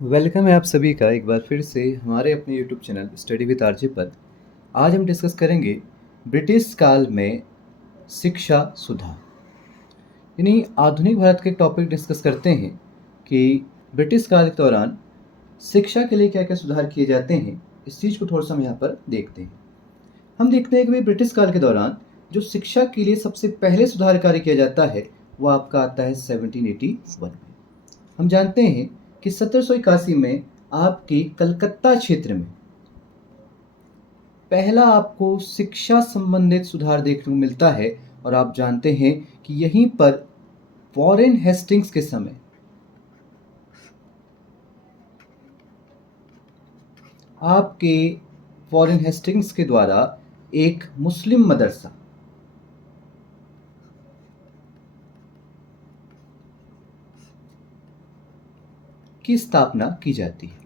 Welcome है आप सभी का एक बार फिर से हमारे अपने YouTube channel study with RJ पर। आज हम डिस्कस करेंगे ब्रिटिश काल में शिक्षा सुधार, यानी आधुनिक भारत के टॉपिक डिस्कस करते हैं कि ब्रिटिश काल के दौरान शिक्षा के लिए क्या क्या सुधार किए जाते हैं। इस चीज़ को थोड़ा सा हम यहाँ पर देखते हैं। हम देखते हैं कि भाई ब्रिटिश काल के दौरान जो शिक्षा के लिए सबसे पहले सुधार कार्य किया जाता है वो आपका आता है 1781 में। हम जानते हैं कि 1781 में आपके कलकत्ता क्षेत्र में पहला आपको शिक्षा संबंधित सुधार देखने को मिलता है। और आप जानते हैं कि यहीं पर वॉरेन हेस्टिंग्स के समय आपके वॉरेन हेस्टिंग्स के द्वारा एक मुस्लिम मदरसा की स्थापना की जाती है।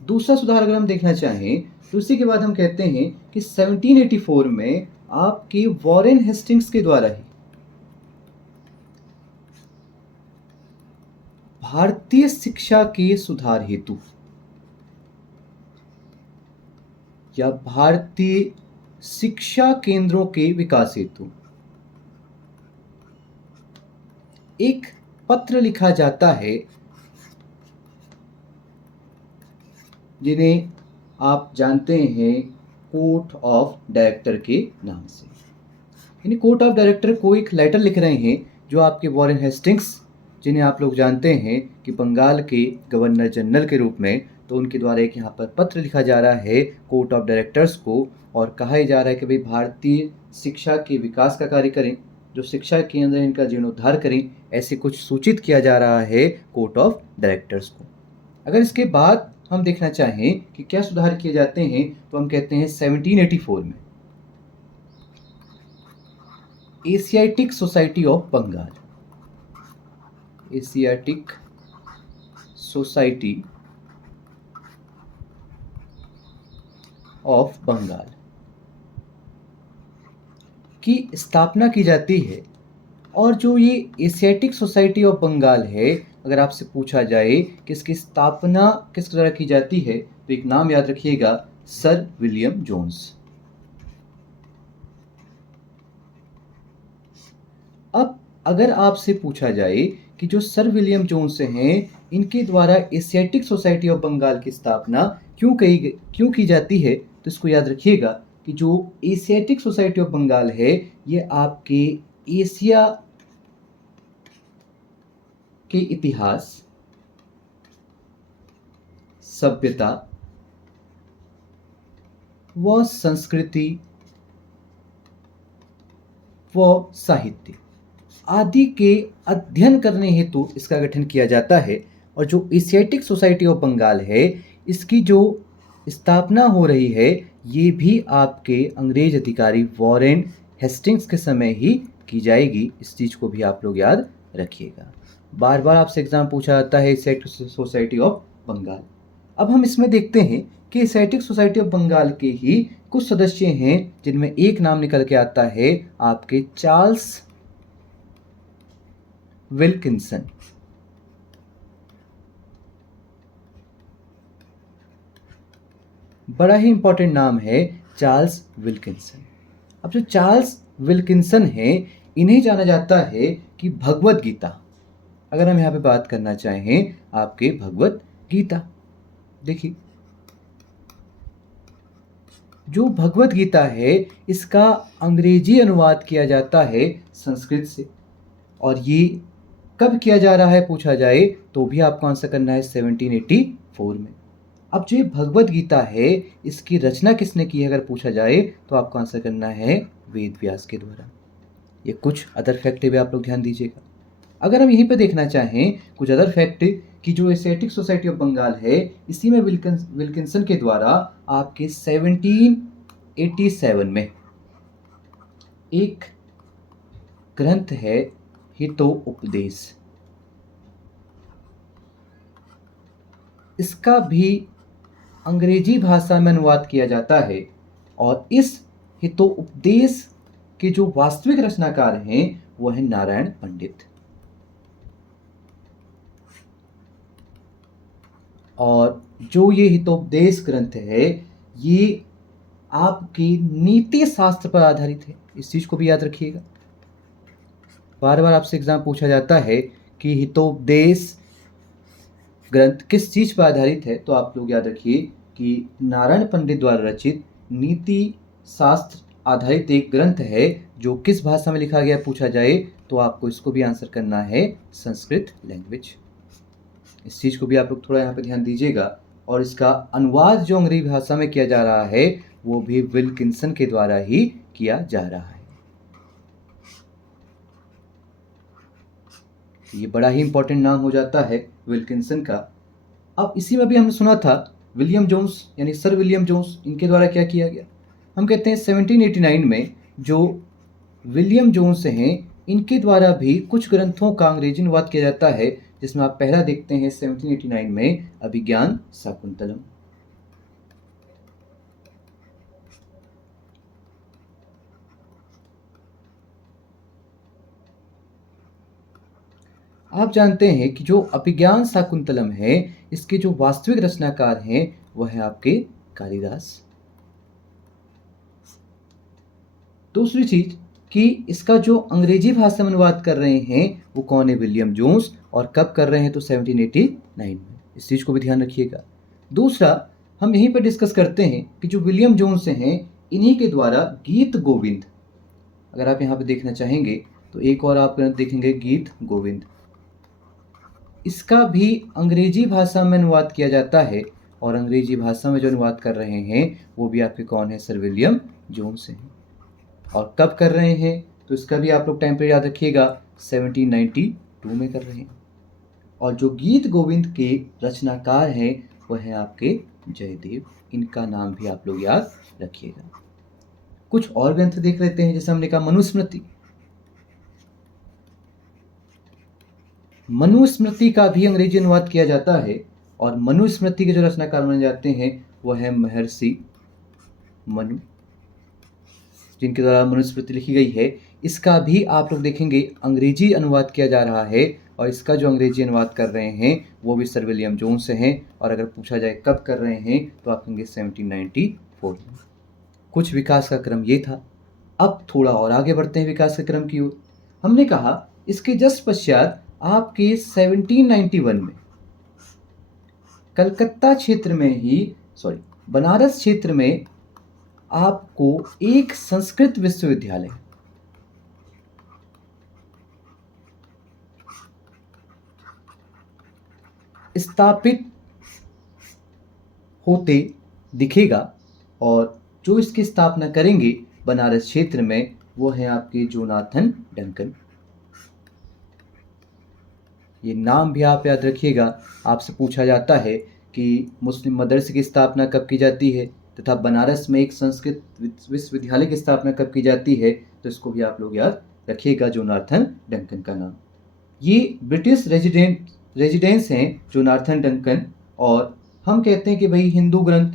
दूसरा सुधार अगर हम देखना चाहें तो उसी के बाद हम कहते हैं कि 1784 में आपके वॉरेन हेस्टिंग्स के द्वारा ही भारतीय शिक्षा के सुधार हेतु या भारतीय शिक्षा केंद्रों के विकास हेतु एक पत्र लिखा जाता है जिन्हें आप जानते हैं कोर्ट ऑफ डायरेक्टर के नाम से। यानी कोर्ट ऑफ डायरेक्टर को एक लेटर लिख रहे हैं जो आपके वॉरेन हेस्टिंग्स, जिन्हें आप लोग जानते हैं कि बंगाल के गवर्नर जनरल के रूप में, तो उनके द्वारा एक यहाँ पर पत्र लिखा जा रहा है कोर्ट ऑफ डायरेक्टर्स को और कहा जा रहा है कि भाई भारतीय शिक्षा के विकास का कार्य करें, जो शिक्षा केंद्र है इनका जीर्णोद्धार करें, ऐसे कुछ सूचित किया जा रहा है कोर्ट ऑफ डायरेक्टर्स को। अगर इसके बाद हम देखना चाहें कि क्या सुधार किए जाते हैं तो हम कहते हैं 1784 में Asiatic Society of Bengal, Asiatic Society of Bengal की स्थापना की जाती है। और जो ये एशियाटिक सोसाइटी ऑफ बंगाल है, अगर आपसे पूछा जाए कि इसकी स्थापना किस तरह की जाती है तो एक नाम याद रखिएगा, सर विलियम जोन्स। अब अगर आपसे पूछा जाए कि जो सर विलियम जोन्स हैं इनके द्वारा एशियाटिक सोसाइटी ऑफ बंगाल की स्थापना क्यों की जाती है, तो इसको याद रखिएगा कि जो एशियाटिक सोसाइटी ऑफ बंगाल है ये आपके एशिया के इतिहास, सभ्यता व संस्कृति व साहित्य आदि के अध्ययन करने हेतु इसका गठन किया जाता है। और जो एशियाटिक सोसाइटी ऑफ बंगाल है इसकी जो स्थापना हो रही है ये भी आपके अंग्रेज अधिकारी वॉरेन हेस्टिंग्स के समय ही की जाएगी। इस चीज़ को भी आप लोग याद रखिएगा। बार बार आपसे एग्जाम पूछा जाता है एशियाटिक सोसाइटी ऑफ बंगाल। अब हम इसमें देखते हैं कि एशियाटिक सोसाइटी ऑफ बंगाल के ही कुछ सदस्य हैं जिनमें एक नाम निकल के आता है आपके चार्ल्स विल्किंसन। बड़ा ही इंपॉर्टेंट नाम है चार्ल्स विल्किंसन। अब जो चार्ल्स विल्किंसन हैं इन्हें जाना जाता है कि भगवत गीता, अगर हम यहाँ पे बात करना चाहें आपके भगवत गीता, देखिए जो भगवत गीता है इसका अंग्रेजी अनुवाद किया जाता है संस्कृत से। और ये कब किया जा रहा है पूछा जाए तो भी आपको आंसर करना है 1784 में। अब जो ये भगवत गीता है इसकी रचना किसने की है अगर पूछा जाए तो आपको आंसर करना है वेद व्यास के द्वारा। ये कुछ अदर फैक्ट भी आप लोग ध्यान दीजिएगा। अगर हम यहीं पे देखना चाहें कुछ अदर फैक्ट कि जो एशियाटिक सोसाइटी ऑफ बंगाल है इसी में विल्किंसन के द्वारा आपके 1787 में एक ग्रंथ है हितो उपदेश, इसका भी अंग्रेजी भाषा में अनुवाद किया जाता है। और इस हितो उपदेश के जो वास्तविक रचनाकार हैं वो है नारायण पंडित। और जो ये हितोपदेश ग्रंथ है ये आपकी नीति शास्त्र पर आधारित है। इस चीज़ को भी याद रखिएगा। बार बार आपसे एग्जाम पूछा जाता है कि हितोपदेश ग्रंथ किस चीज़ पर आधारित है, तो आप लोग याद रखिए कि नारायण पंडित द्वारा रचित नीति शास्त्र आधारित एक ग्रंथ है। जो किस भाषा में लिखा गया पूछा जाए तो आपको इसको भी आंसर करना है संस्कृत लैंग्वेज। इस चीज़ को भी आप लोग थोड़ा यहाँ पे ध्यान दीजिएगा। और इसका अनुवाद जो अंग्रेजी भाषा में किया जा रहा है वो भी विल्किंसन के द्वारा ही किया जा रहा है। ये बड़ा ही इंपॉर्टेंट नाम हो जाता है विल्किंसन का। अब इसी में भी हमने सुना था विलियम जोन्स यानी सर विलियम जोन्स, इनके द्वारा क्या किया गया। हम कहते हैं 1789 में जो विलियम जोन्स हैं इनके द्वारा भी कुछ ग्रंथों का अंग्रेजी अनुवाद किया जाता है, जिसमें आप पहला देखते हैं 1789 में अभिज्ञान शाकुंतलम। आप जानते हैं कि जो अभिज्ञान शाकुंतलम है इसके जो वास्तविक रचनाकार हैं वह है आपके कालिदास। दूसरी चीज कि इसका जो अंग्रेजी भाषा में अनुवाद कर रहे हैं वो कौन है, विलियम जोन्स। और कब कर रहे हैं तो 1789 में। इस चीज़ को भी ध्यान रखिएगा। दूसरा हम यहीं पर डिस्कस करते हैं कि जो विलियम जोन्स हैं इन्हीं के द्वारा गीत गोविंद, अगर आप यहाँ पे देखना चाहेंगे तो एक और आप देखेंगे गीत गोविंद, इसका भी अंग्रेजी भाषा में अनुवाद किया जाता है। और अंग्रेजी भाषा में जो अनुवाद कर रहे हैं वो भी आपके कौन है, सर विलियम जोन्स हैं। और कब कर रहे हैं तो इसका भी आप लोग टाइम पीरियड याद रखिएगा, 1792 में कर रहे हैं। और जो गीत गोविंद के रचनाकार हैं वह है आपके जयदेव, इनका नाम भी आप लोग याद रखिएगा। कुछ और ग्रंथ देख लेते हैं, जैसे हमने कहा मनुस्मृति। मनुस्मृति का भी अंग्रेजी अनुवाद किया जाता है और मनुस्मृति के जो रचनाकार माने जाते हैं वह है महर्षि मनु, जिनके द्वारा मनुस्मृति लिखी गई है। इसका भी आप लोग देखेंगे अंग्रेजी अनुवाद किया जा रहा है और इसका जो अंग्रेजी अनुवाद कर रहे हैं वो भी सर विलियम जोन्स से हैं। और अगर पूछा जाए कब कर रहे हैं तो आप कहेंगे 1794 में। कुछ विकास का क्रम ये था। अब थोड़ा और आगे बढ़ते हैं विकास के क्रम की ओर। हमने कहा इसके जस्ट पश्चात आपके 1791 में कलकत्ता क्षेत्र में ही बनारस क्षेत्र में आपको एक संस्कृत विश्वविद्यालय स्थापित होते दिखेगा। और जो इसकी स्थापना करेंगे बनारस क्षेत्र में वो है आपके जोनाथन डंकन। ये नाम भी आप याद रखिएगा। आपसे पूछा जाता है कि मुस्लिम मदरसे की स्थापना कब की जाती है तथा बनारस में एक संस्कृत विश्वविद्यालय की स्थापना कब की जाती है, तो इसको भी आप लोग याद रखिएगा, जोनाथन डंकन का नाम। ये ब्रिटिश रेजिडेंस हैं जोनाथन डंकन। और हम कहते हैं कि भाई हिंदू ग्रंथ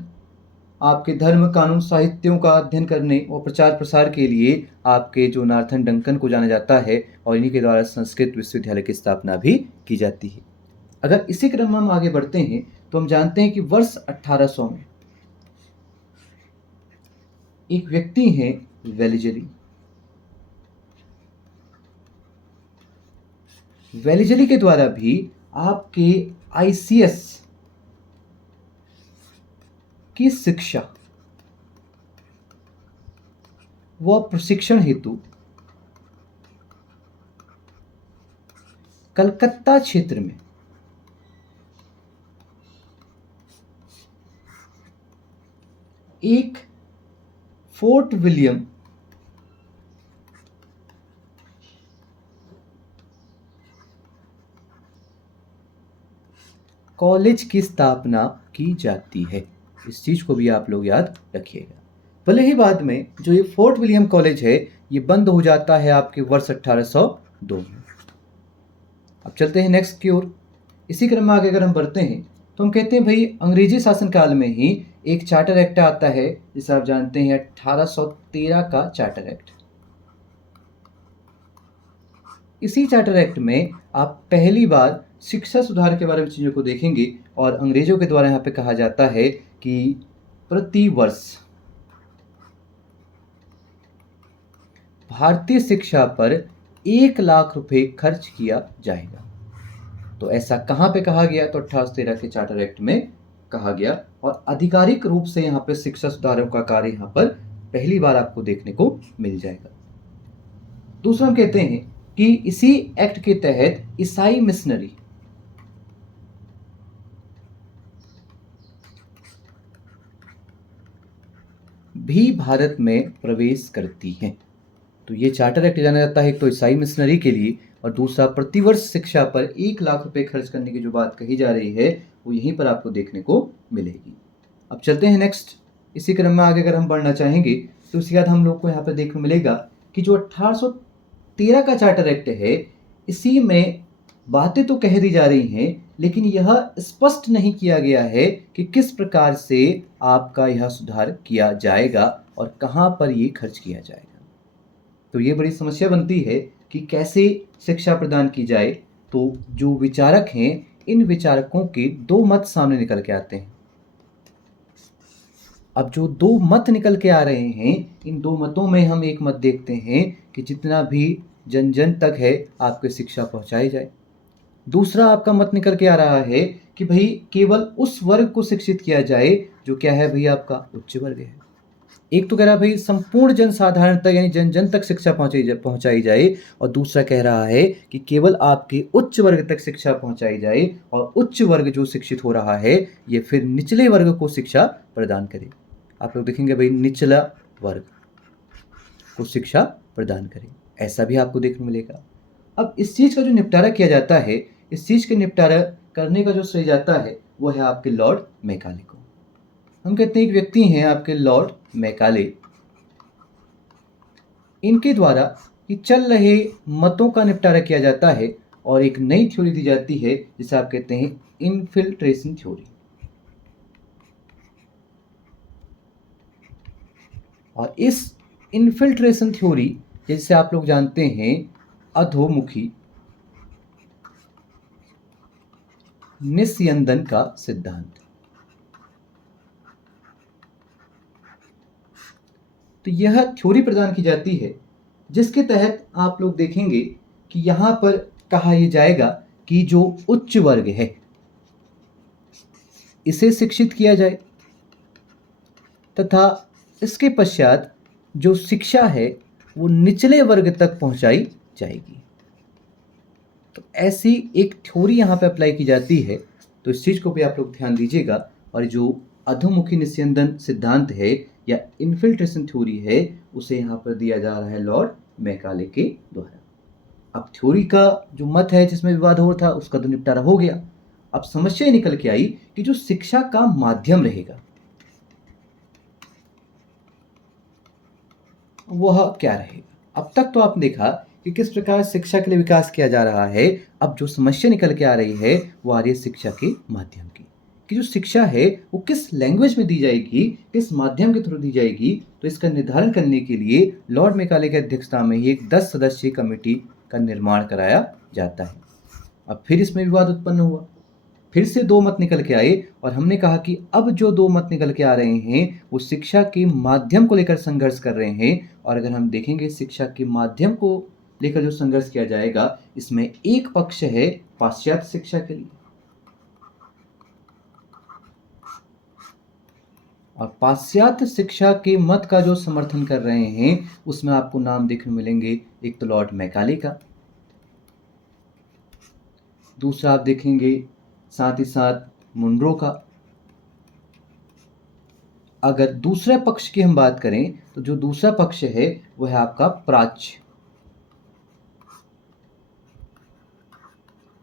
आपके धर्म कानून साहित्यों का अध्ययन करने और प्रचार प्रसार के लिए आपके जोनाथन डंकन को जाना जाता है और इन्हीं के द्वारा संस्कृत विश्वविद्यालय की स्थापना भी की जाती है। अगर इसी क्रम में हम आगे बढ़ते हैं तो हम जानते हैं कि वर्ष 1800 में एक व्यक्ति हैं वेलिजली। वेलिजली के द्वारा भी आपके ICS की शिक्षा व प्रशिक्षण हेतु कलकत्ता क्षेत्र में एक फोर्ट विलियम कॉलेज की स्थापना की जाती है। इस चीज़ को भी आप लोग याद रखिएगा। भले ही बाद में जो ये फोर्ट विलियम कॉलेज है ये बंद हो जाता है आपके वर्ष 1802 में। अब चलते हैं नेक्स्ट की ओर। इसी क्रम में आगे अगर हम बढ़ते हैं तो हम कहते हैं भाई अंग्रेजी शासनकाल में ही एक चार्टर एक्ट आता है जिसे आप जानते हैं 1813 का चार्टर एक्ट। इसी चार्टर एक्ट में आप पहली बार शिक्षा सुधार के बारे में चीज़ों को देखेंगे और अंग्रेजों के द्वारा यहाँ पे कहा जाता है कि प्रति वर्ष भारतीय शिक्षा पर 1 लाख रुपए खर्च किया जाएगा। तो ऐसा कहाँ पे कहा गया? तो 1813 के चार्टर एक्ट में कहा गया और आधिकारिक रूप से यहाँ पे शिक्षा सुधारों का कार्य यहाँ पर पहली बार आपको देखने को मिल जाएगा। दूसरा हम कहते हैं कि इसी एक्ट के तहत ईसाई मिशनरी भी भारत में प्रवेश करती हैं। तो ये चार्टर एक्ट जाना जाता है एक तो ईसाई मिशनरी के लिए और दूसरा प्रतिवर्ष शिक्षा पर 1 लाख रुपए खर्च करने की जो बात कही जा रही है वो यहीं पर आपको देखने को मिलेगी। अब चलते हैं नेक्स्ट। इसी क्रम में आगे अगर हम बढ़ना चाहेंगे तो उसके बाद हम लोग को यहाँ पर देखने को मिलेगा कि जो 1813 का चार्टर एक्ट है इसी में बातें तो कह दी जा रही हैं लेकिन यह स्पष्ट नहीं किया गया है कि किस प्रकार से आपका यह सुधार किया जाएगा और कहाँ पर ये खर्च किया जाएगा। तो ये बड़ी समस्या बनती है कि कैसे शिक्षा प्रदान की जाए। तो जो विचारक हैं इन विचारकों के 2 मत सामने निकल के आते हैं। अब जो 2 मत निकल के आ रहे हैं इन 2 मतों में हम एक मत देखते हैं कि जितना भी जन जन तक है आपको शिक्षा पहुंचाई जाए। दूसरा आपका मत निकल के आ रहा है कि भाई केवल उस वर्ग को शिक्षित किया जाए जो क्या है भाई आपका उच्च वर्ग है। एक तो कह रहा है भाई संपूर्ण जनसाधारण तक यानी जन जन तक शिक्षा पहुंचाई जाए और दूसरा कह रहा है कि केवल आपके उच्च वर्ग तक शिक्षा पहुंचाई जाए और उच्च वर्ग जो शिक्षित हो रहा है ये फिर निचले वर्ग को शिक्षा प्रदान करे। आप लोग देखेंगे भाई निचला वर्ग को शिक्षा प्रदान करे, ऐसा भी आपको देखने को मिलेगा। अब इस चीज़ का जो निपटारा किया जाता है इस चीज़ के निपटारा करने का जो श्रेय जाता है वो है आपके लॉर्ड मैकाले को। हम कहते हैं एक व्यक्ति हैं आपके लॉर्ड मैकाले, इनके द्वारा ये चल रहे मतों का निपटारा किया जाता है और एक नई थ्योरी दी जाती है जिसे आप कहते हैं इनफिल्ट्रेशन थ्योरी। और इस इनफिल्ट्रेशन थ्योरी जैसे आप लोग जानते हैं अधोमुखी निस्यंदन का सिद्धांत। तो यह थ्योरी प्रदान की जाती है जिसके तहत आप लोग देखेंगे कि यहां पर कहा यह जाएगा कि जो उच्च वर्ग है इसे शिक्षित किया जाए तथा इसके पश्चात जो शिक्षा है वो निचले वर्ग तक पहुंचाई जाएगी। तो ऐसी एक थ्योरी यहाँ पे अप्लाई की जाती है। तो इस चीज़ को भी आप लोग ध्यान दीजिएगा। और जो अधोमुखी निस्यंदन सिद्धांत है या इन्फिल्ट्रेशन थ्योरी है उसे यहाँ पर दिया जा रहा है लॉर्ड मैकाले के द्वारा। अब थ्योरी का जो मत है जिसमें विवाद हो था उसका तो निपटारा हो गया। अब समस्या निकल के आई कि जो शिक्षा का माध्यम रहेगा वह क्या रहेगा। अब तक तो आपने देखा कि किस प्रकार शिक्षा के लिए विकास किया जा रहा है। अब जो समस्या निकल के आ रही है वो आ रही है शिक्षा के माध्यम की, कि जो शिक्षा है वो किस लैंग्वेज में दी जाएगी, किस माध्यम के थ्रू दी जाएगी। तो इसका निर्धारण करने के लिए लॉर्ड मैकाले की अध्यक्षता में ही एक 10 सदस्यीय कमेटी का निर्माण कराया जाता है। अब फिर इसमें विवाद उत्पन्न हुआ, फिर से 2 मत निकल के आए और हमने कहा कि अब जो 2 मत निकल के आ रहे हैं वो शिक्षा के माध्यम को लेकर संघर्ष कर रहे हैं। और अगर हम देखेंगे शिक्षा के माध्यम को लेकर जो संघर्ष किया जाएगा इसमें एक पक्ष है पाश्चात्य शिक्षा के लिए और पाश्चात्य शिक्षा के मत का जो समर्थन कर रहे हैं उसमें आपको नाम देखने को मिलेंगे। एक तो लॉर्ड मैकाले का, दूसरा आप देखेंगे साथ ही साथ मुनरो का। अगर दूसरे पक्ष की हम बात करें तो जो दूसरा पक्ष है वह है आपका प्राच्य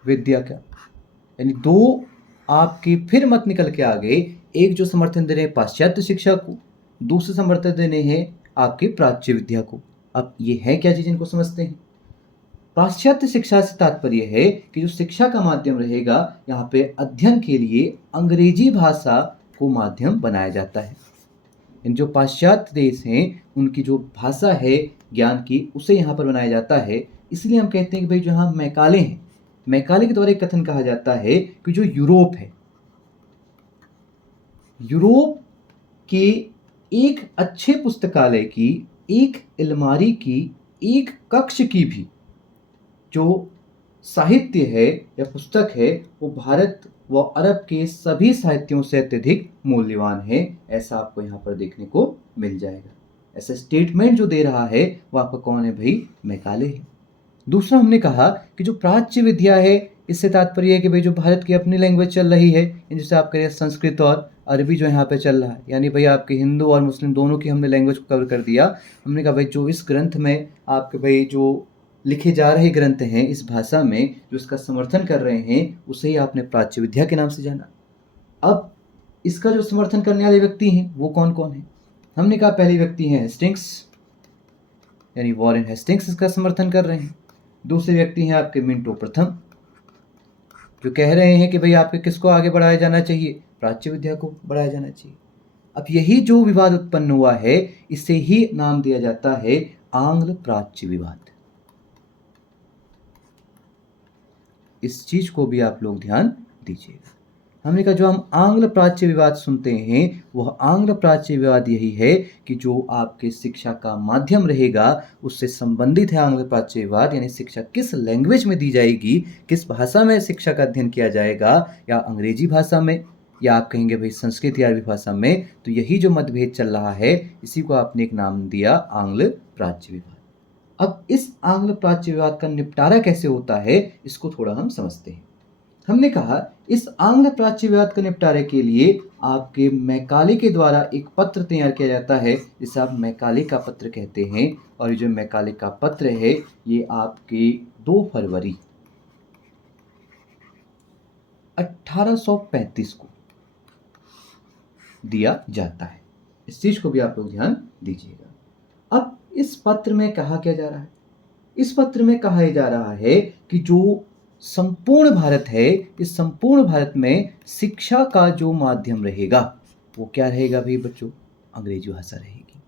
विद्या का। यानी 2 आपके फिर मत निकल के आ गए। एक जो समर्थन दे रहे हैं पाश्चात्य शिक्षा को, दूसरे समर्थन दे रहे हैं आपके प्राच्य विद्या को। अब ये है क्या चीज, इनको समझते हैं। पाश्चात्य शिक्षा से तात्पर्य है कि जो शिक्षा का माध्यम रहेगा यहाँ पे अध्ययन के लिए अंग्रेजी भाषा को माध्यम बनाया जाता है। इन जो पाश्चात्य देश हैं उनकी जो भाषा है ज्ञान की उसे यहाँ पर बनाया जाता है। इसलिए हम कहते हैं कि भाई जो यहाँ मैकाले हैं, मैकाले के द्वारा एक कथन कहा जाता है कि जो यूरोप है, यूरोप के एक अच्छे पुस्तकालय की, एक अलमारी की, एक कक्ष की भी जो साहित्य है या पुस्तक है वो भारत व अरब के सभी साहित्यों से अत्यधिक मूल्यवान है। ऐसा आपको यहाँ पर देखने को मिल जाएगा। ऐसा स्टेटमेंट जो दे रहा है वो आपका कौन है भाई? मैकाले है। दूसरा हमने कहा कि जो प्राच्य विद्या है, इससे तात्पर्य है कि भाई जो भारत की अपनी लैंग्वेज चल रही है, जैसे आप करिए संस्कृत और अरबी जो यहाँ पे चल रहा है, यानी भाई आपके हिंदू और मुस्लिम दोनों की हमने लैंग्वेज को कवर कर दिया। हमने कहा भाई जो इस ग्रंथ में आपके भाई जो लिखे जा रहे ग्रंथ हैं इस भाषा में, जो इसका समर्थन कर रहे हैं, उसे ही आपने प्राच्य विद्या के नाम से जाना। अब इसका जो समर्थन करने वाले व्यक्ति हैं वो कौन कौन है? हमने कहा पहले व्यक्ति हैं हेस्टिंग्स, यानी वॉरेन हेस्टिंग्स इसका समर्थन कर रहे हैं। दूसरे व्यक्ति हैं आपके मिंटो प्रथम, जो कह रहे हैं कि भाई आपके किसको आगे बढ़ाया जाना चाहिए? प्राच्य विद्या को बढ़ाया जाना चाहिए। अब यही जो विवाद उत्पन्न हुआ है, इसे ही नाम दिया जाता है आंग्ल प्राच्य विवाद। इस चीज को भी आप लोग ध्यान दीजिएगा। हमने कहा जो हम आंग्ल प्राच्य विवाद सुनते हैं, वह आंग्ल प्राच्य विवाद यही है कि जो आपके शिक्षा का माध्यम रहेगा उससे संबंधित है आंग्ल प्राच्य विवाद, यानी शिक्षा किस लैंग्वेज में दी जाएगी, किस भाषा में शिक्षा का अध्ययन किया जाएगा, या अंग्रेजी भाषा में, या आप कहेंगे भाई संस्कृत या अरबी भाषा में। तो यही जो मतभेद चल रहा है, इसी को आपने एक नाम दिया आंग्ल प्राच्य विवाद। अब इस आंग्ल प्राच्य विवाद का निपटारा कैसे होता है, इसको थोड़ा हम समझते हैं। हमने कहा इस आंग्ल प्राच्य विवाद के निपटारे के लिए आपके मैकाले के द्वारा एक पत्र तैयार किया जाता है, जिसे आप मैकाले का पत्र कहते हैं। और ये जो मैकाले का पत्र है ये आपके 2 फरवरी 1835 को दिया जाता है। इस चीज को भी आप लोग ध्यान दीजिएगा। अब इस पत्र में कहा क्या जा रहा है? इस पत्र में कहा जा रहा है कि जो संपूर्ण भारत है, इस संपूर्ण भारत में शिक्षा का जो माध्यम रहेगा वो क्या रहेगा भाई बच्चों? अंग्रेजी भाषा रहेगी।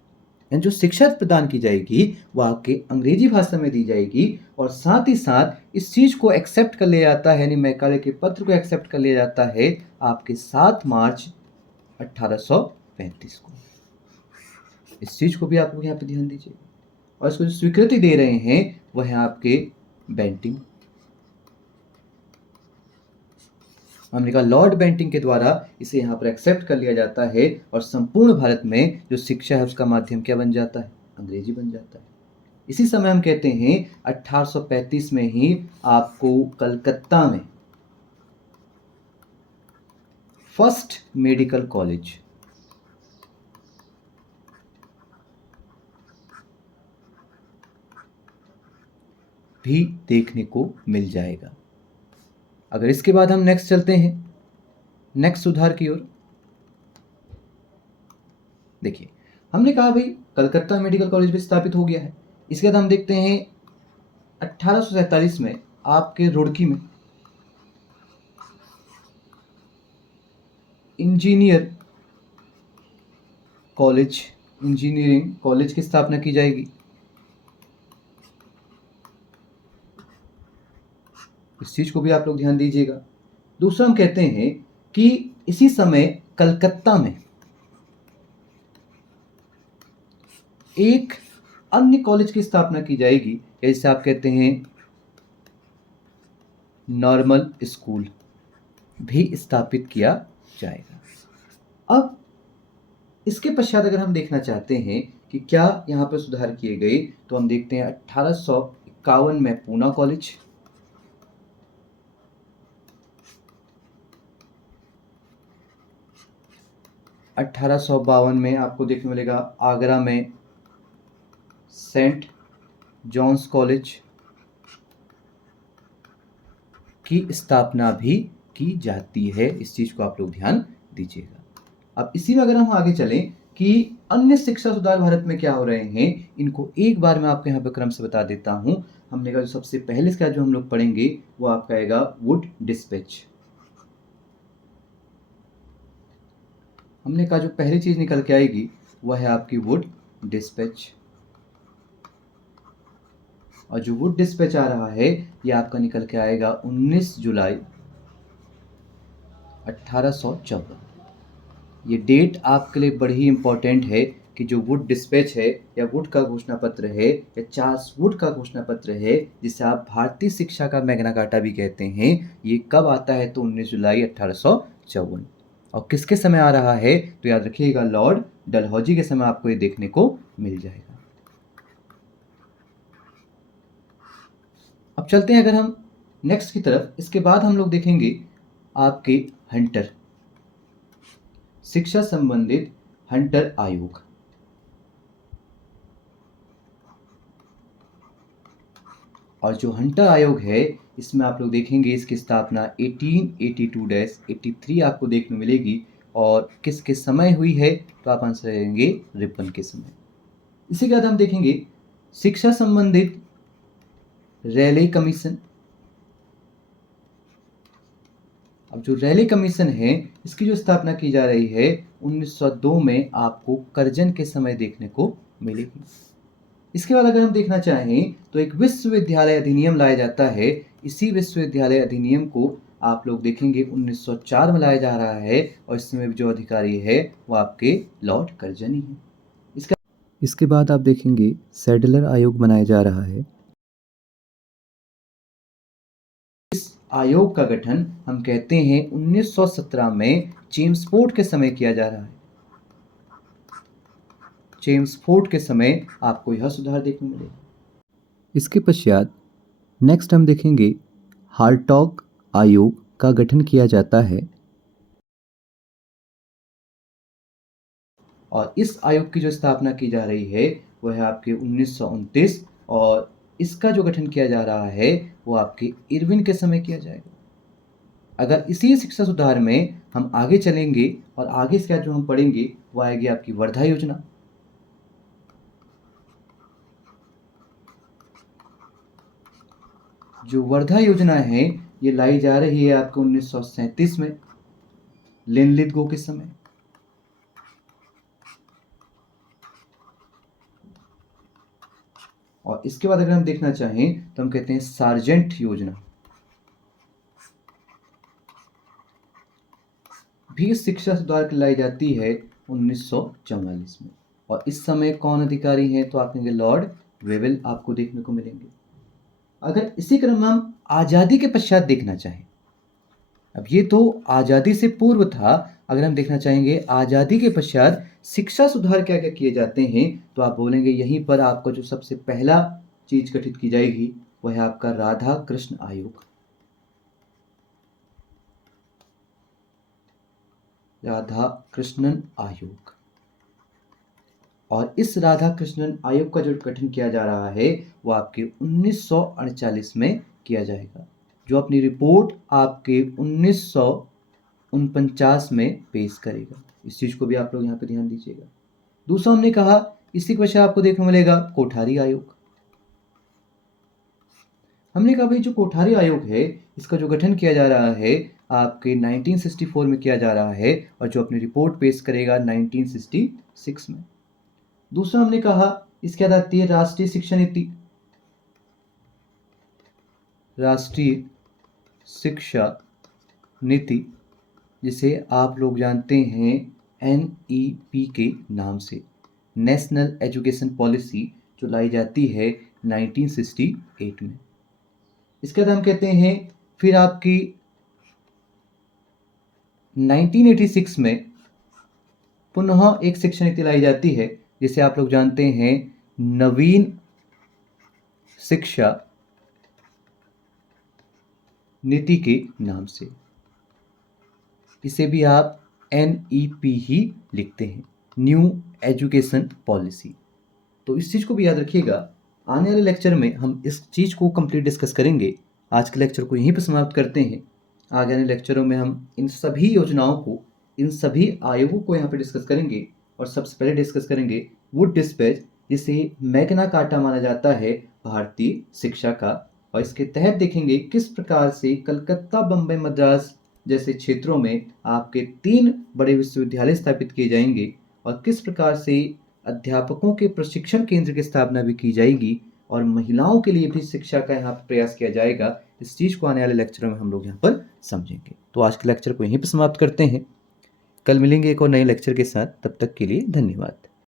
यानी जो शिक्षा प्रदान की जाएगी वो आपके अंग्रेजी भाषा में दी जाएगी। और साथ ही साथ इस चीज को एक्सेप्ट कर लिया जाता है, यानी मैकाले के पत्र को एक्सेप्ट कर लिया जाता है आपके 7 मार्च 1835 को। इस चीज को भी आप लोग यहाँ पे ध्यान दीजिए। और इसको जो स्वीकृति दे रहे हैं वह है आपके बेंटिंग। हमने कहा लॉर्ड बेंटिंग के द्वारा इसे यहाँ पर एक्सेप्ट कर लिया जाता है और संपूर्ण भारत में जो शिक्षा है उसका माध्यम क्या बन जाता है? अंग्रेजी बन जाता है। इसी समय हम कहते हैं 1835 में ही आपको कलकत्ता में फर्स्ट मेडिकल कॉलेज भी देखने को मिल जाएगा। अगर इसके बाद हम नेक्स्ट चलते हैं, नेक्स्ट सुधार की ओर। देखिए हमने कहा भाई कलकत्ता मेडिकल कॉलेज भी स्थापित हो गया है। इसके बाद हम देखते हैं 1847 में आपके रुड़की में इंजीनियर कॉलेज, इंजीनियरिंग कॉलेज की स्थापना की जाएगी। इस चीज को भी आप लोग ध्यान दीजिएगा। दूसरा हम कहते हैं कि इसी समय कलकत्ता में एक अन्य कॉलेज की स्थापना की जाएगी, जैसे आप कहते हैं नॉर्मल स्कूल भी स्थापित किया जाएगा। अब इसके पश्चात अगर हम देखना चाहते हैं कि क्या यहाँ पर सुधार किए गए, तो हम देखते हैं 1851 में पूना कॉलेज, 1852 में आपको देखने मिलेगा आगरा में सेंट जॉन्स कॉलेज की स्थापना भी की जाती है। इस चीज को आप लोग ध्यान दीजिएगा। अब इसी में अगर हम आगे चलें कि अन्य शिक्षा सुधार भारत में क्या हो रहे हैं, इनको एक बार मैं आपको यहाँ पे क्रम से बता देता हूं। हमने कहा जो सबसे पहले इसका जो हम लोग पढ़ेंगे वो आपका आएगा वुड डिस्पैच। हमने कहा जो पहली चीज निकल के आएगी वह है आपकी वुड डिस्पैच। और जो वुड डिस्पैच आ रहा है ये आपका निकल के आएगा 19 जुलाई 1854। ये डेट आपके लिए बड़ी ही इम्पोर्टेंट है कि जो वुड डिस्पैच है या वुड का घोषणा पत्र है या चार्ल्स वुड का घोषणा पत्र है, जिसे आप भारतीय शिक्षा का मैग्ना कार्टा भी कहते हैं, ये कब आता है? तो 19 जुलाई 1854। और किसके समय आ रहा है? तो याद रखिएगा, लॉर्ड डलहौजी के समय आपको ये देखने को मिल जाएगा। अब चलते हैं अगर हम नेक्स्ट की तरफ। इसके बाद हम लोग देखेंगे आपके हंटर, शिक्षा संबंधित हंटर आयोग। और जो हंटर आयोग है इसमें आप लोग देखेंगे इसकी स्थापना 1882-83 आपको देखने मिलेगी। और किसके समय हुई है? तो आप आंसर करेंगे रिपन के समय। इसी के बाद हम देखेंगे शिक्षा संबंधित रैले कमीशन। अब जो रैले कमीशन है इसकी जो स्थापना की जा रही है 1902 में आपको करजन के समय देखने को मिलेगी। इसके बाद अगर हम देखना चाहें तो एक विश्वविद्यालय अधिनियम लाया जाता है। इसी विश्वविद्यालय अधिनियम को आप लोग देखेंगे 1904 में लाया जा रहा है और इसमें जो अधिकारी है वो आपके लॉर्ड कर्जन ही है। इसके बाद आप देखेंगे सैडलर आयोग बनाया जा रहा है। इस आयोग का गठन हम कहते हैं 1917 में चेम्सफोर्ड के समय किया जा रहा है। चेम्सफोर्ड के समय आपको यह सुधार देखने मिलेगा। इसके पश्चात नेक्स्ट हम देखेंगे हार्टॉग आयोग का गठन किया जाता है। और इस आयोग की जो स्थापना की जा रही है वह है आपके 1929 और इसका जो गठन किया जा रहा है वो आपके इरविन के समय किया जाएगा। अगर इसी शिक्षा सुधार में हम आगे चलेंगे और आगे इसका जो हम पढ़ेंगे वो आएगी आपकी वर्धा योजना। जो वर्धा योजना है ये लाई जा रही है आपको 1937 में लिनलिथगो के समय। और इसके बाद अगर हम देखना चाहें तो हम कहते हैं सार्जेंट योजना भी शिक्षा सुधार के लाई जाती है 1944 में। और इस समय कौन अधिकारी हैं? तो आप कहेंगे लॉर्ड वेवेल आपको देखने को मिलेंगे। अगर इसी क्रम में हम आज़ादी के पश्चात देखना चाहें, अब ये तो आज़ादी से पूर्व था, अगर हम देखना चाहेंगे आज़ादी के पश्चात शिक्षा सुधार क्या क्या किए जाते हैं तो आप बोलेंगे यहीं पर आपका जो सबसे पहला चीज गठित की जाएगी वह है आपका राधा कृष्ण आयोग। राधा कृष्णन आयोग। और इस राधा कृष्णन आयोग का जो गठन किया जा रहा है वो आपके 1948 में किया जाएगा, जो अपनी रिपोर्ट आपके 1949 में पेश करेगा। इस चीज को भी आप लोग यहाँ पे ध्यान दीजिएगा। दूसरा हमने कहा इसी के पश्चात आपको देखने मिलेगा कोठारी आयोग। हमने कहा भाई जो कोठारी आयोग है इसका जो गठन किया जा रहा है आपके 1964 में किया जा रहा है और जो अपनी रिपोर्ट पेश करेगा 1966 में। दूसरा हमने कहा इसके बाद आती है राष्ट्रीय शिक्षा नीति। राष्ट्रीय शिक्षा नीति जिसे आप लोग जानते हैं NEP के नाम से, नेशनल एजुकेशन पॉलिसी, जो लाई जाती है 1968 में। इसके बाद हम कहते हैं फिर आपकी 1986 में पुनः एक शिक्षा नीति लाई जाती है जिसे आप लोग जानते हैं नवीन शिक्षा नीति के नाम से। इसे भी आप NEP ही लिखते हैं, न्यू एजुकेशन पॉलिसी। तो इस चीज़ को भी याद रखिएगा। आने वाले लेक्चर में हम इस चीज़ को कंप्लीट डिस्कस करेंगे। आज के लेक्चर को यहीं पर समाप्त करते हैं। आगे आने लेक्चरों में हम इन सभी योजनाओं को, इन सभी आयोगों को यहाँ पे डिस्कस करेंगे। और सबसे पहले डिस्कस करेंगे वुड डिस्पैच, जिसे मैग्ना कार्टा माना जाता है भारतीय शिक्षा का। और इसके तहत देखेंगे किस प्रकार से कलकत्ता, बम्बई, मद्रास जैसे क्षेत्रों में आपके 3 बड़े विश्वविद्यालय स्थापित किए जाएंगे और किस प्रकार से अध्यापकों के प्रशिक्षण केंद्र की स्थापना भी की जाएगी। और महिलाओं के लिए भी शिक्षा का यहाँ पर प्रयास किया जाएगा। इस चीज़ को आने वाले लेक्चरों में हम लोग यहाँ पर समझेंगे। तो आज के लेक्चर को यहीं पर समाप्त करते हैं। कल मिलेंगे एक और नए लेक्चर के साथ। तब तक के लिए धन्यवाद।